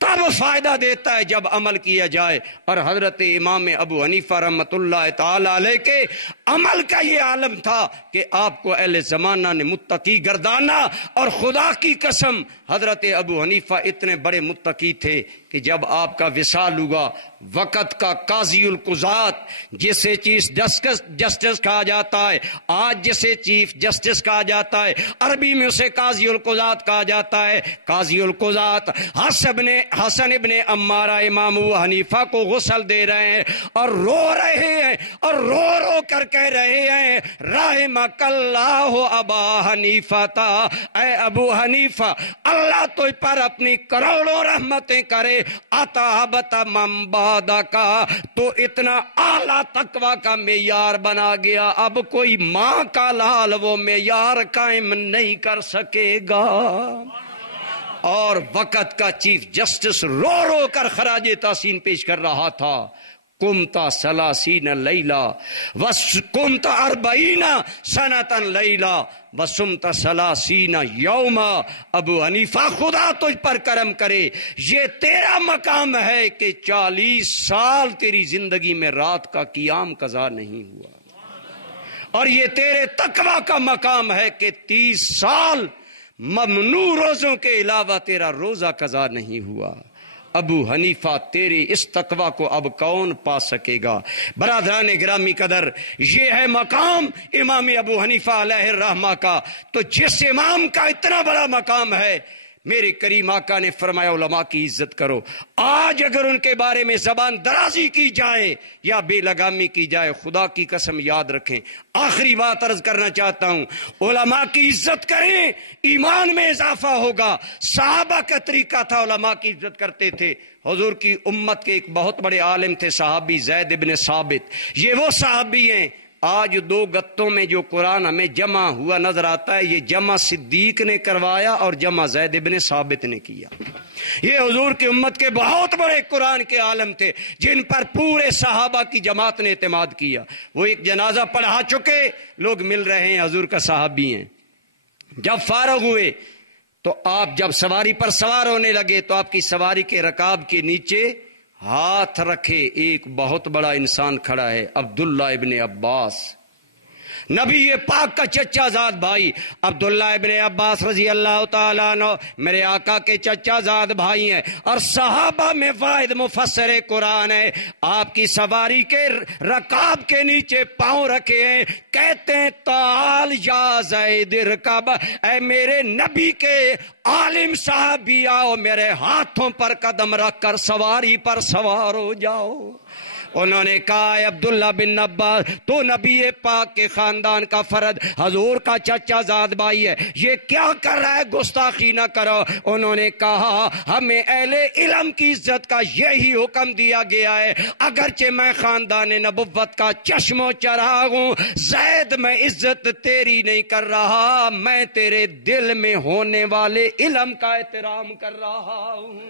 تب فائدہ دیتا ہے جب عمل کیا جائے، اور حضرت امام ابو حنیفہ رحمت اللہ تعالی علیہ کے عمل کا یہ عالم تھا کہ آپ کو اہل زمانہ نے متقی گردانا، اور خدا کی قسم حضرت ابو حنیفہ اتنے بڑے متقی تھے کہ جب آپ کا وصال ہوا وقت کا قاضی القضات جسے چیف جسٹس کہا جاتا ہے، آج جسے چیف جسٹس کہا جاتا ہے، عربی میں اسے قاضی القضات کہا جاتا ہے۔ قاضی القضات حسن ابن عمارہ امام ابو حنیفہ کو غسل دے رہے ہیں اور رو رہے ہیں اور رو رو کر کہہ رہے ہیں رحمک اللہ ابا حنیفہ، اے ابو حنیفہ اللہ تو پر اپنی کروڑوں رحمتیں کرے، عطا بتا ممبادا کا تو اتنا اعلیٰ تقوی کا معیار بنا گیا، اب کوئی ماں کا لال وہ معیار قائم نہیں کر سکے گا۔ اور وقت کا چیف جسٹس رو رو کر خراج تحسین پیش کر رہا تھا، قمتا ثلاثین لیلا وقمتا اربعین سنتن لیلا وسمت ثلاثین یوما۔ ابو حنیفہ خدا تجھ پر کرم کرے، یہ تیرا مقام ہے کہ 40 سال تیری زندگی میں رات کا قیام قضا نہیں ہوا، اور یہ تیرے تقوی کا مقام ہے کہ 30 سال ممنوع روزوں کے علاوہ تیرا روزہ قضا نہیں ہوا۔ ابو حنیفہ تیرے اس تقوی کو اب کون پا سکے گا؟ برادران گرامی قدر، یہ ہے مقام امام ابو حنیفہ علیہ الرحمہ کا۔ تو جس امام کا اتنا بڑا مقام ہے، میرے کریم آقا نے فرمایا علماء کی عزت کرو۔ آج اگر ان کے بارے میں زبان درازی کی جائے یا بے لگامی کی جائے، خدا کی قسم یاد رکھیں۔ آخری بات عرض کرنا چاہتا ہوں، علماء کی عزت کریں، ایمان میں اضافہ ہوگا۔ صحابہ کا طریقہ تھا، علماء کی عزت کرتے تھے۔ حضور کی امت کے ایک بہت بڑے عالم تھے صحابی زید ابن ثابت، یہ وہ صحابی ہیں آج 2 گتوں میں جو قرآن ہمیں جمع ہوا نظر آتا ہے، یہ جمع صدیق نے کروایا اور جمع زید ابن ثابت نے کیا۔ یہ حضور کی امت کے بہت بڑے قرآن کے عالم تھے جن پر پورے صحابہ کی جماعت نے اعتماد کیا۔ وہ ایک جنازہ پڑھا چکے، لوگ مل رہے ہیں، حضور کا صحابی ہیں۔ جب فارغ ہوئے تو آپ جب سواری پر سوار ہونے لگے تو آپ کی سواری کے رکاب کے نیچے ہاتھ رکھے ایک بہت بڑا انسان کھڑا ہے، عبداللہ ابن عباس، نبی پاک کا چچا زاد بھائی۔ عبداللہ ابن عباس رضی اللہ تعالیٰ عنہ میرے آقا کے چچا زاد بھائی ہیں اور صحابہ میں واحد مفسر قرآن ہے۔ آپ کی سواری کے رکاب کے نیچے پاؤں رکھے ہیں، کہتے ہیں تعال یا زید ارکب، اے میرے نبی کے عالم صحابی آؤ، میرے ہاتھوں پر قدم رکھ کر سواری پر سوار ہو جاؤ۔ انہوں نے کہا اے عبداللہ بن عباس، تو نبی پاک کے خاندان کا فرد، حضور کا چچا زاد بھائی ہے، یہ کیا کر رہا ہے؟ گستاخی نہ کرو۔ انہوں نے کہا ہمیں اہل علم کی عزت کا یہی حکم دیا گیا ہے، اگرچہ میں خاندان نبوت کا چشم و چراغ ہوں، زید میں عزت تیری نہیں کر رہا، میں تیرے دل میں ہونے والے علم کا احترام کر رہا ہوں،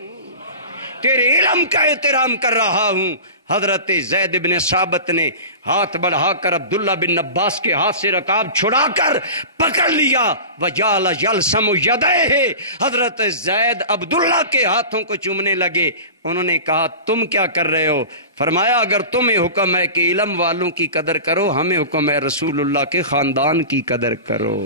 تیرے علم کا احترام کر رہا ہوں۔ حضرت زید بن ثابت نے ہاتھ بڑھا کر عبداللہ بن عباس کے ہاتھ سے رکاب چھڑا کر پکڑ لیا، وجعل یلسم یدیہ، حضرت زید عبداللہ کے ہاتھوں کو چومنے لگے۔ انہوں نے کہا تم کیا کر رہے ہو؟ فرمایا اگر تمہیں حکم ہے کہ علم والوں کی قدر کرو، ہمیں حکم ہے رسول اللہ کے خاندان کی قدر کرو۔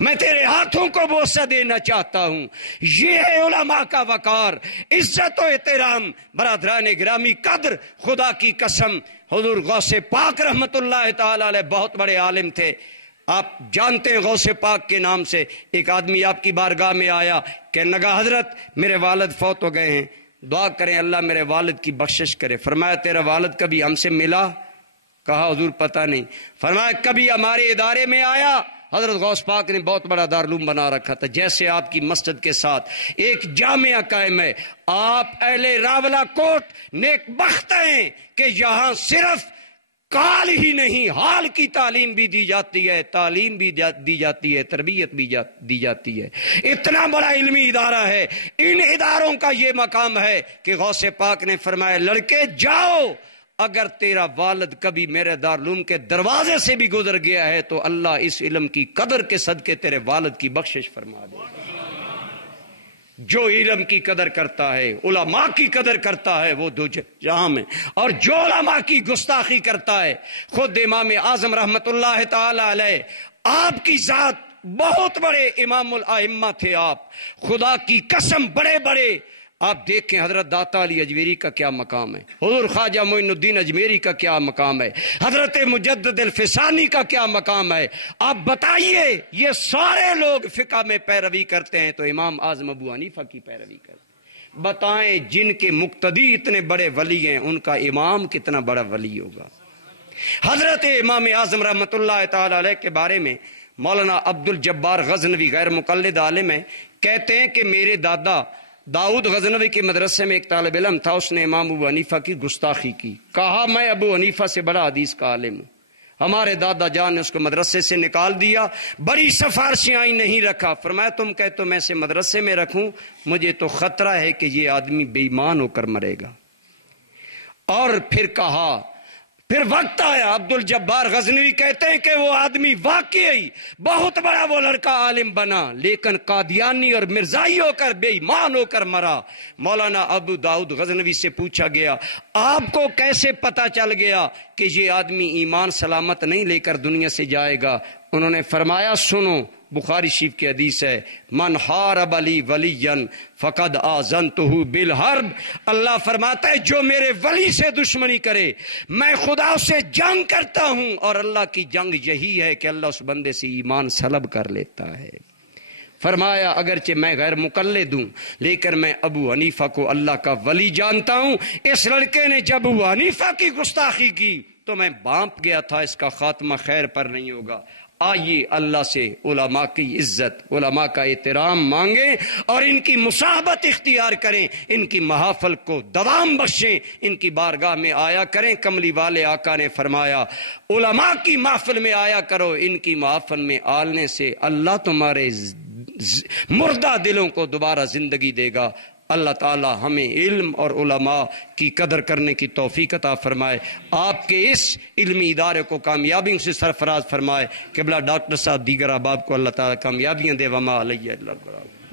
میں تیرے ہاتھوں کو بوسہ دینا چاہتا ہوں۔ یہ ہے علماء کا وقار، عزت و احترام۔ برادران گرامی قدر، خدا کی قسم حضور غوث پاک رحمت اللہ تعالی علیہ بہت بڑے عالم تھے۔ آپ جانتے ہیں غوث پاک کے نام سے ایک آدمی آپ کی بارگاہ میں آیا، کہنے لگا حضرت میرے والد فوت ہو گئے ہیں، دعا کریں اللہ میرے والد کی بخشش کرے۔ فرمایا تیرا والد کبھی ہم سے ملا؟ کہا حضور پتہ نہیں۔ فرمایا کبھی ہمارے ادارے میں آیا؟ حضرت غوث پاک نے بہت بڑا دارالعلوم بنا رکھا تھا، جیسے آپ کی مسجد کے ساتھ ایک جامعہ قائم ہے۔ آپ اہل راولہ کوٹ نیک بخت ہیں کہ یہاں صرف قال ہی نہیں حال کی تعلیم بھی دی جاتی ہے، تعلیم بھی دی جاتی ہے، تربیت بھی دی جاتی ہے۔ اتنا بڑا علمی ادارہ ہے۔ ان اداروں کا یہ مقام ہے کہ غوث پاک نے فرمایا لڑکے جاؤ، اگر تیرا والد کبھی میرے دارالعلوم کے دروازے سے بھی گزر گیا ہے تو اللہ اس علم کی قدر کے صدقے تیرے والد کی بخشش فرما دے۔ جو علم کی قدر کرتا ہے، علماء کی قدر کرتا ہے، وہ دو جہاں میں، اور جو علماء کی گستاخی کرتا ہے، خود امام اعظم رحمت اللہ تعالی علیہ، آپ کی ذات بہت بڑے امام الائمہ تھے آپ، خدا کی قسم بڑے بڑے۔ آپ دیکھیں حضرت داتا علی اجمیری کا کیا مقام ہے، حضور خواجہ معین الدین اجمیری کا کیا مقام ہے، حضرت مجدد الفسانی کا کیا مقام ہے۔ آپ بتائیے یہ سارے لوگ فقہ میں پیروی کرتے ہیں تو امام اعظم ابو حنیفہ کی پیروی کرتے ہیں۔ بتائیں جن کے مقتدی اتنے بڑے ولی ہیں ان کا امام کتنا بڑا ولی ہوگا۔ حضرت امام اعظم رحمت اللہ تعالی علیہ کے بارے میں مولانا عبد الجبار غزنوی غیر مقلد عالم ہے، کہتے ہیں کہ میرے دادا داؤد غزنوی کے مدرسے میں ایک طالب علم تھا، اس نے امام ابو حنیفہ کی گستاخی کی، کہا میں ابو حنیفہ سے بڑا حدیث کا عالم ہوں۔ ہمارے دادا جان نے اس کو مدرسے سے نکال دیا، بڑی سفارشیں آئی، نہیں رکھا۔ فرمایا تم کہتے تو میں سے مدرسے میں رکھوں، مجھے تو خطرہ ہے کہ یہ آدمی بے ایمان ہو کر مرے گا۔ اور پھر کہا، پھر وقت آیا، عبد الجبار غزنوی کہتے ہیں کہ وہ آدمی واقعی بہت بڑا وہ لڑکا عالم بنا، لیکن قادیانی اور مرزائی ہو کر بے ایمان ہو کر مرا۔ مولانا ابو داؤد غزنوی سے پوچھا گیا آپ کو کیسے پتا چل گیا کہ یہ آدمی ایمان سلامت نہیں لے کر دنیا سے جائے گا؟ انہوں نے فرمایا سنو، بخاری شریف کی حدیث ہے، من حارب لی ولیا فقد آذنتہ بالحرب، اللہ فرماتا ہے جو میرے ولی سے دشمنی کرے میں خدا سے جنگ کرتا ہوں، اور اللہ کی جنگ یہی ہے کہ اللہ اس بندے سے ایمان سلب کر لیتا ہے۔ فرمایا اگرچہ میں غیر مقلد ہوں لیکن میں ابو حنیفہ کو اللہ کا ولی جانتا ہوں۔ اس لڑکے نے جب ابو حنیفہ کی گستاخی کی تو میں بانپ گیا تھا اس کا خاتمہ خیر پر نہیں ہوگا۔ آئیے اللہ سے علماء کی عزت، علماء کا احترام مانگیں اور ان کی مصاحبت اختیار کریں، ان کی محافل کو دوام بخشیں، ان کی بارگاہ میں آیا کریں۔ کملی والے آقا نے فرمایا علماء کی محفل میں آیا کرو، ان کی محفل میں آلنے سے اللہ تمہارے مردہ دلوں کو دوبارہ زندگی دے گا۔ اللہ تعالی ہمیں علم اور علماء کی قدر کرنے کی توفیق عطا فرمائے، آپ کے اس علمی ادارے کو کامیابی سے سرفراز فرمائے۔ قبلہ ڈاکٹر صاحب دیگر احباب کو اللہ تعالی کامیابیاں دے، وما علیہ الا البلاغ۔